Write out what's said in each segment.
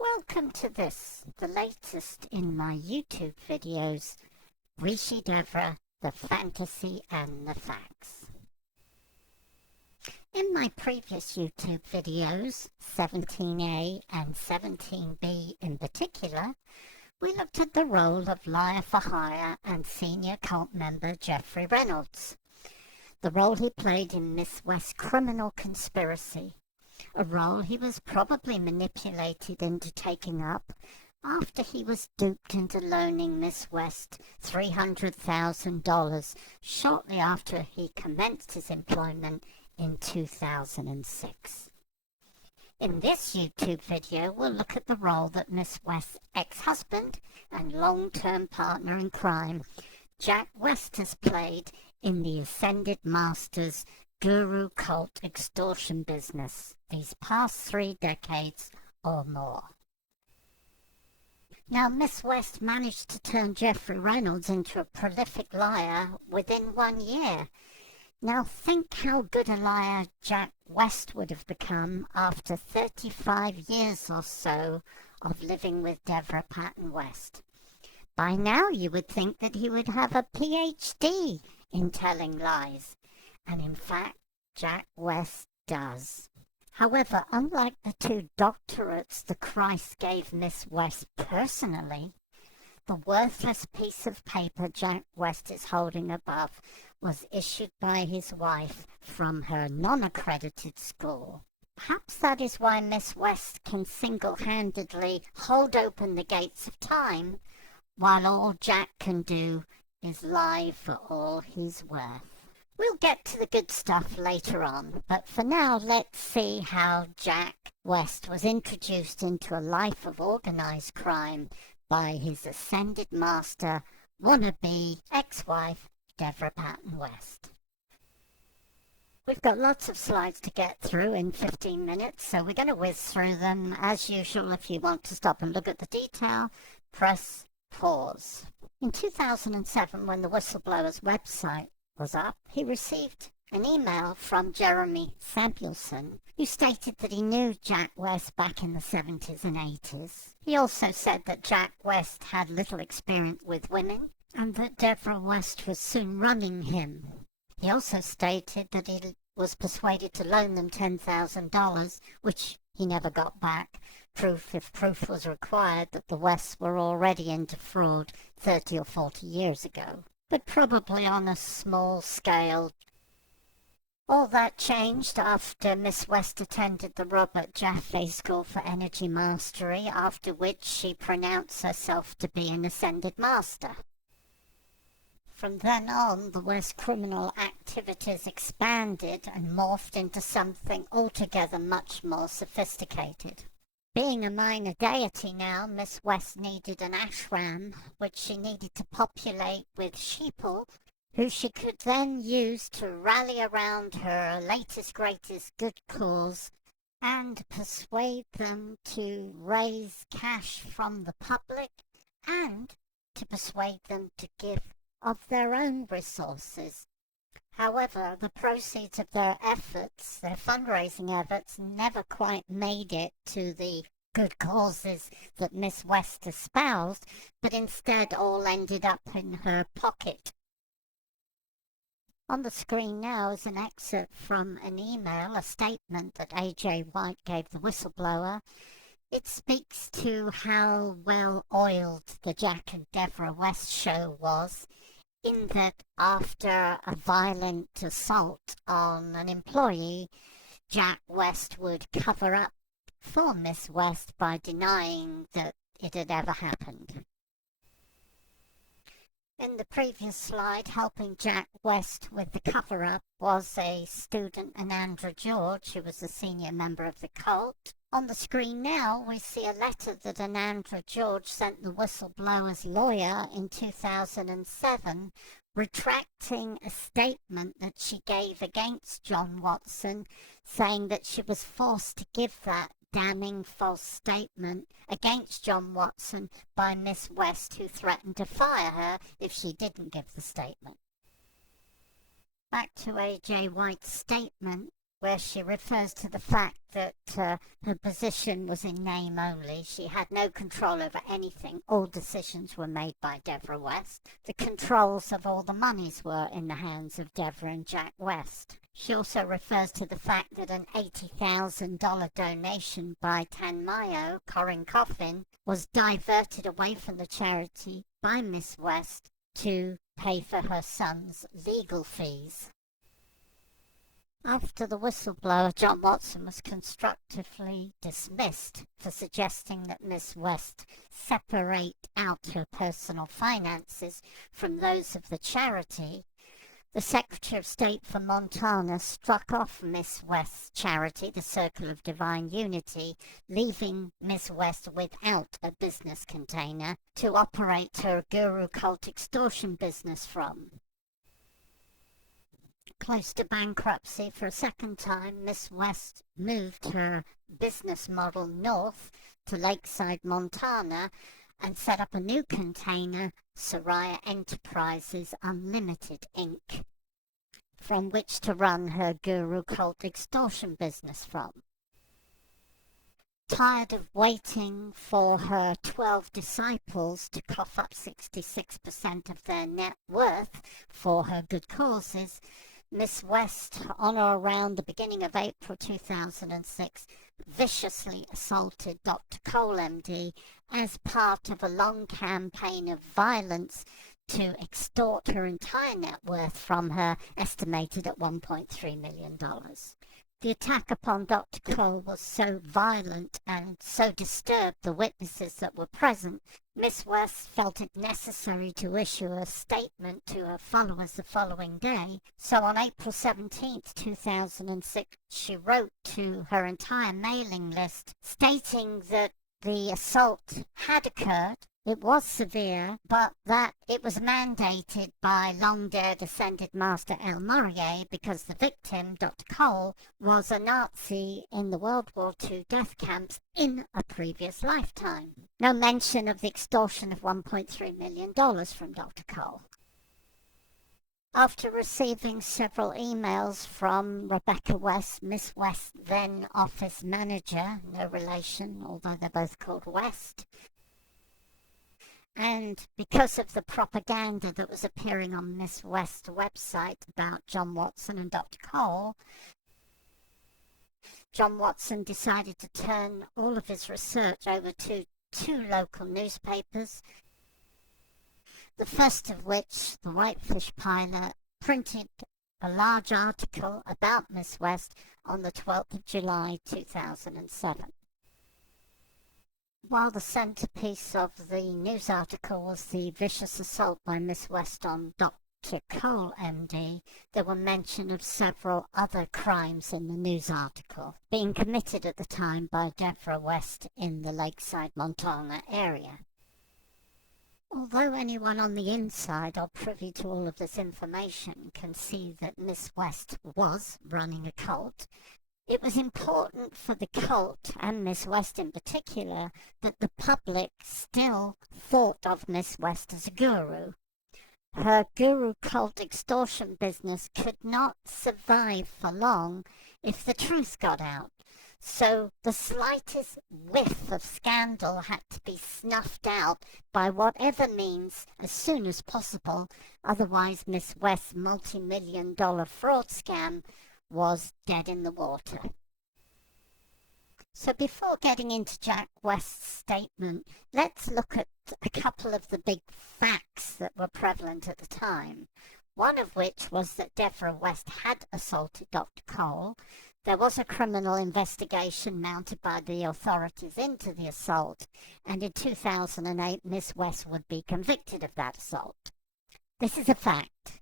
Welcome to this, the latest in my YouTube videos, Rishi Devra, the Fantasy and the Facts. In my previous YouTube videos, 17A and 17B in particular, we looked at the role of liar for hire and senior cult member Jeffrey Reynolds, the role he played in Miss West's criminal conspiracy, a role he was probably manipulated into taking up after he was duped into loaning Miss West $300,000 shortly after he commenced his employment in 2006. In this YouTube video, we'll look at the role that Miss West's ex-husband and long-term partner in crime, Jack West, has played in the Ascended Masters guru cult extortion business these past 3 decades or more. Now, Miss West managed to turn Jeffrey Reynolds into a prolific liar within 1 year. Now think how good a liar Jack West would have become after 35 years or so of living with Devra Patton West. By now you would think that he would have a PhD in telling lies, and in fact Jack West does. However, unlike the 2 doctorates the Christ gave Miss West personally, the worthless piece of paper Jack West is holding above was issued by his wife from her non-accredited school. Perhaps that is why Miss West can single-handedly hold open the gates of time, while all Jack can do is lie for all he's worth. We'll get to the good stuff later on, but for now let's see how Jack West was introduced into a life of organized crime by his ascended master, wannabe ex-wife, Devra Patton West. We've got lots of slides to get through in 15 minutes, so we're going to whiz through them. As usual, if you want to stop and look at the detail, press pause. In 2007, when the whistleblower's website was up, he received an email from Jeremy Samuelson, who stated that he knew Jack West back in the 70s and 80s. He also said that Jack West had little experience with women and that Devra West was soon running him. He also stated that he was persuaded to loan them $10,000, which he never got back, if proof was required that the Wests were already into fraud 30 or 40 years ago, but probably on a small scale. All that changed after Miss West attended the Robert Jaffe School for Energy Mastery, after which she pronounced herself to be an Ascended Master. From then on, the West criminal activities expanded and morphed into something altogether much more sophisticated. Being a minor deity now, Miss West needed an ashram, which she needed to populate with sheeple, who she could then use to rally around her latest greatest good cause and persuade them to raise cash from the public and to persuade them to give of their own resources. However, the proceeds of their efforts, their fundraising efforts, never quite made it to the good causes that Miss West espoused, but instead all ended up in her pocket. On the screen now is an excerpt from an email, a statement that A.J. White gave the whistleblower. It speaks to how well-oiled the Jack and Devra West show was, in that after a violent assault on an employee, Jack West would cover up for Miss West by denying that it had ever happened. In the previous slide, helping Jack West with the cover-up was a student, Anandra George, who was a senior member of the cult. On the screen now, we see a letter that Anandra George sent the whistleblower's lawyer in 2007, retracting a statement that she gave against John Watson, saying that she was forced to give that damning false statement against John Watson by Miss West, who threatened to fire her if she didn't give the statement. Back to A.J. White's statement. where she refers to the fact that her position was in name only. She had no control over anything. All decisions were made by Devra West. The controls of all the monies were in the hands of Devra and Jack West. She also refers to the fact that an $80,000 donation by Tanmayo, Corin Coffin, was diverted away from the charity by Miss West to pay for her son's legal fees. After the whistleblower, John Watson was constructively dismissed for suggesting that Miss West separate out her personal finances from those of the charity. The Secretary of State for Montana struck off Miss West's charity, the Circle of Divine Unity, leaving Miss West without a business container to operate her guru cult extortion business from. Close to bankruptcy for a second time, Miss West moved her business model north to Lakeside, Montana, and set up a new container, Soraya Enterprises Unlimited, Inc., from which to run her guru cult extortion business from. Tired of waiting for her 12 disciples to cough up 66% of their net worth for her good causes, Miss West, on or around the beginning of April 2006, viciously assaulted Dr. Cole, MD, as part of a long campaign of violence to extort her entire net worth from her, estimated at $1.3 million. The attack upon Dr. Cole was so violent and so disturbed the witnesses that were present, Miss West felt it necessary to issue a statement to her followers the following day. So on April 17, 2006, she wrote to her entire mailing list stating that the assault had occurred. It was severe, but that it was mandated by long-dead ascended Master El Morier because the victim, Dr. Cole, was a Nazi in the World War II death camps in a previous lifetime. No mention of the extortion of $1.3 million from Dr. Cole. After receiving several emails from Rebecca West, Miss West, then office manager, no relation, although they're both called West, and because of the propaganda that was appearing on Miss West's website about John Watson and Dr. Cole, John Watson decided to turn all of his research over to two local newspapers, the first of which, the Whitefish Pilot, printed a large article about Miss West on the 12th of July 2007. While the centerpiece of the news article was the vicious assault by Miss West on Dr. Cole, MD, there were mention of several other crimes in the news article being committed at the time by Devra West in the Lakeside, Montana area. Although anyone on the inside or privy to all of this information can see that Miss West was running a cult, it was important for the cult, and Miss West in particular, that the public still thought of Miss West as a guru. Her guru cult extortion business could not survive for long if the truth got out. So the slightest whiff of scandal had to be snuffed out by whatever means as soon as possible, otherwise Miss West's multi-million-dollar fraud scam was dead in the water. So before getting into Jack West's statement, let's look at a couple of the big facts that were prevalent at the time. One of which was that Devra West had assaulted Dr. Cole. There was a criminal investigation mounted by the authorities into the assault, and in 2008 Miss West would be convicted of that assault. This is a fact.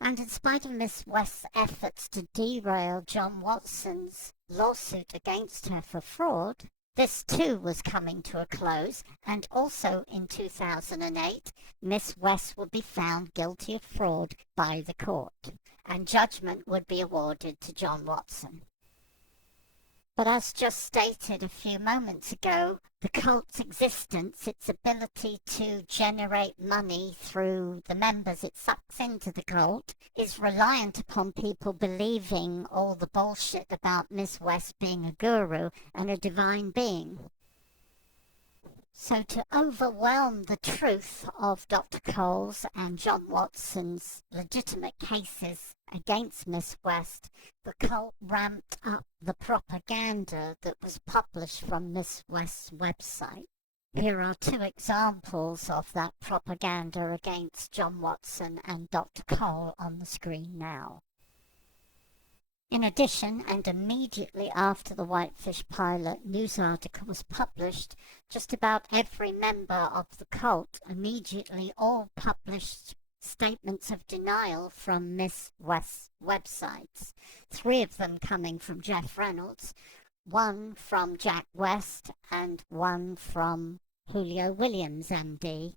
And in spite of Miss West's efforts to derail John Watson's lawsuit against her for fraud, this too was coming to a close, and also in 2008, Miss West would be found guilty of fraud by the court, and judgment would be awarded to John Watson. But as just stated a few moments ago, the cult's existence, its ability to generate money through the members it sucks into the cult, is reliant upon people believing all the bullshit about Miss West being a guru and a divine being. So to overwhelm the truth of Dr. Cole's and John Watson's legitimate cases against Miss West, the cult ramped up the propaganda that was published from Miss West's website. Here are two examples of that propaganda against John Watson and Dr. Cole on the screen now. In addition, and immediately after the Whitefish Pilot news article was published, just about every member of the cult immediately all published statements of denial from Miss West's websites, 3 of them coming from Jeff Reynolds, 1 from Jack West, and 1 from Julio Williams, MD.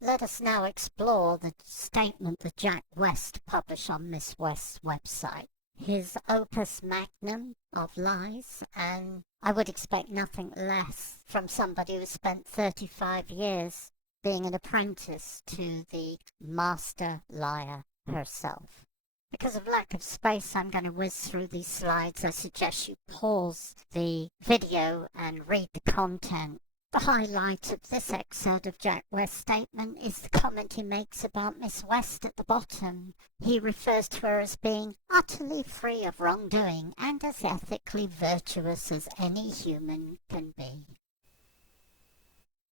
Let us now explore the statement that Jack West published on Miss West's website. His opus magnum of lies, and I would expect nothing less from somebody who spent 35 years being an apprentice to the master liar herself. Because of lack of space, I'm going to whiz through these slides. I suggest you pause the video and read the content. The highlight of this excerpt of Jack West's statement is the comment he makes about Miss West at the bottom. He refers to her as being utterly free of wrongdoing and as ethically virtuous as any human can be.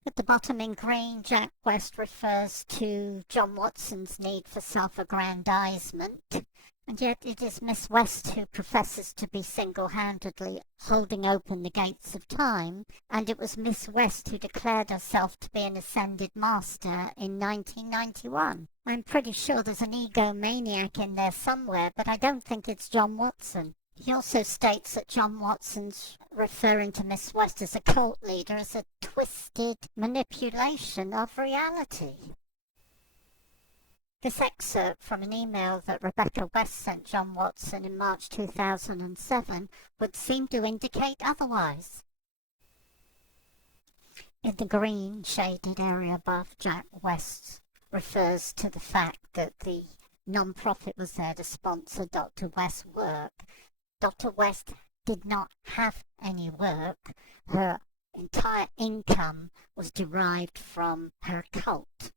At the bottom in green, Jack West refers to John Watson's need for self-aggrandizement, and yet it is Miss West who professes to be single-handedly holding open the gates of time, and it was Miss West who declared herself to be an ascended master in 1991. I'm pretty sure there's an egomaniac in there somewhere, but I don't think it's John Watson. He also states that John Watson's referring to Miss West as a cult leader as a twisted manipulation of reality. This excerpt from an email that Rebecca West sent John Watson in March 2007 would seem to indicate otherwise. In the green shaded area above, Jack West refers to the fact that the non-profit was there to sponsor Dr. West's work. Dr. West did not have any work. Her entire income was derived from her cult.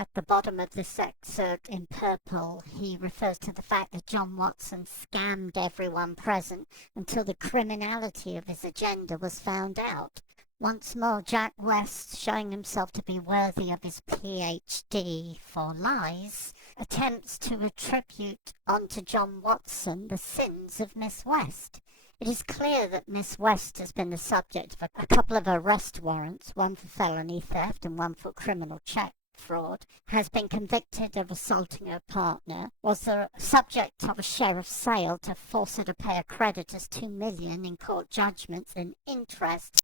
At the bottom of this excerpt in purple, he refers to the fact that John Watson scammed everyone present until the criminality of his agenda was found out. Once more, Jack West, showing himself to be worthy of his PhD for lies, attempts to attribute onto John Watson the sins of Miss West. It is clear that Miss West has been the subject of a couple of arrest warrants, one for felony theft and one for criminal check fraud, has been convicted of assaulting her partner, was the subject of a sheriff's sale to force her to pay her creditors $2 million in court judgments and interest,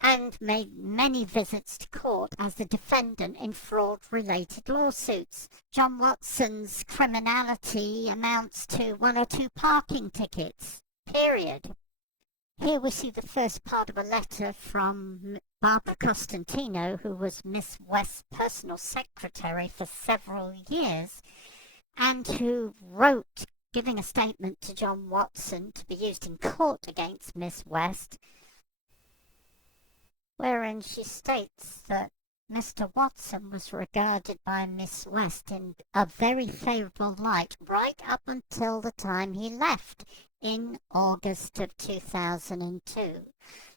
and made many visits to court as the defendant in fraud-related lawsuits. John Watson's criminality amounts to 1 or 2 parking tickets, period. Here we see the first part of a letter from Barbara Costantino, who was Miss West's personal secretary for several years, and who wrote, giving a statement to John Watson to be used in court against Miss West, wherein she states that Mr. Watson was regarded by Miss West in a very favourable light right up until the time he left in August of 2002.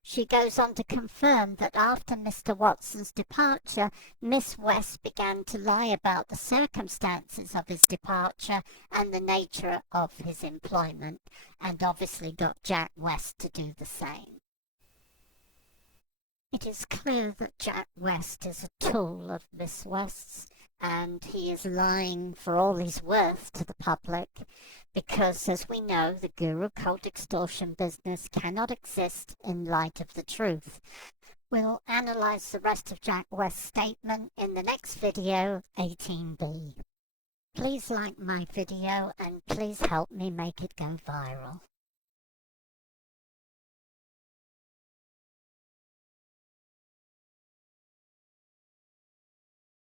She goes on to confirm that after Mr. Watson's departure, Miss West began to lie about the circumstances of his departure and the nature of his employment, and obviously got Jack West to do the same. It is clear that Jack West is a tool of Miss West's, and he is lying for all he's worth to the public, because, as we know, the guru cult extortion business cannot exist in light of the truth. We'll analyze the rest of Jack West's statement in the next video, 18B. Please like my video and please help me make it go viral.